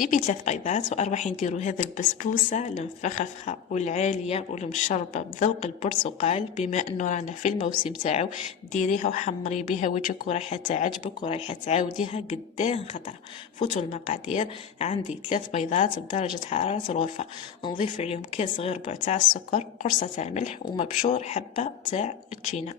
جيبي 3 بيضات وأروحي نديروا هذا البسبوسة المفخفخة والعالية والمشربة بذوق البرتقال. بما أنه رانا في الموسم تاعو، ديريها وحمري بها وجهك ورايحة تعجبك ورايحة تعاوديها قداه خطرة. فوتوا المقادير. عندي 3 بيضات بدرجة حرارة الغرفة، نضيف عليهم كاس صغير ربع تاع السكر، قرصة تاع الملح، ومبشور حبة تاع التشينا.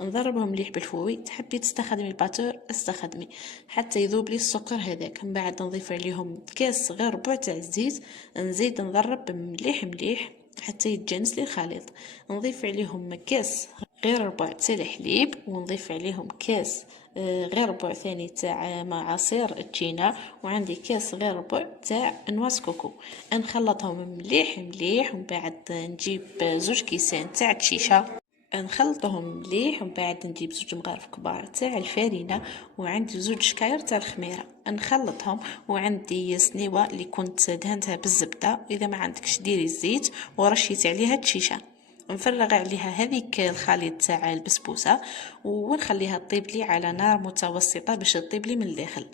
نضربهم مليح بالفوي. تحبي تستخدمي الباتور استخدمي حتى يذوب لي السكر هذاك. من بعد نضيف عليهم كاس غير ربع تاع الزيت، نزيد نضرب مليح مليح حتى يتجانس لي الخليط. نضيف عليهم كاس غير ربع تاع الحليب، ونضيف عليهم كاس غير ربع ثاني تاع مع عصير التشينا، وعندي كاس غير ربع تاع نواس كوكو. نخلطهم مليح مليح، ومن بعد نجيب 2 كيسان تاع الشيشه نخلطهم مليح، ومن بعد نجيب 2 مغارف كبار تاع الفارينه، وعندي 2 شكاير تاع الخميره نخلطهم، وعندي سنيوه اللي كنت دهنتها بالزبده. اذا ما عندكش ديري الزيت ورشيت عليها الشيشه. نفرغ عليها هذيك الخليط تاع البسبوسه ونخليها تطيب لي على نار متوسطه باش تطيب لي من الداخل.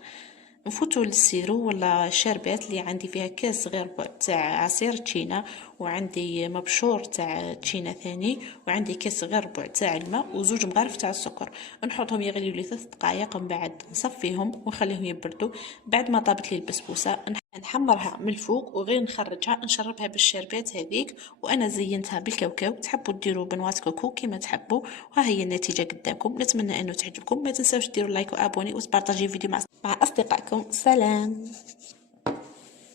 نفوتوا للسيرو ولا الشربات اللي عندي فيها كاس غير ربع تاع عصير تشينا، وعندي مبشور تاع تشينا ثاني، وعندي كاس غير ربع تاع الماء، و2 مغارف تاع السكر. نحطهم يغليوا لي 3 دقائق، من بعد نصفيهم ونخليهم يبردوا. بعد ما طابت لي البسبوسه نحمرها من الفوق وغير نخرجها نشربها بالشربات هذيك. وانا زينتها بالكاوكاو، تحبوا ديروا بنوات كوكو كما تحبوا. وها هي النتيجه قدامكم. نتمنى انه تعجبكم. ما تنساوش ديروا لايك وابوني وتبارطاجيو الفيديو مع اصدقائكم. سلام.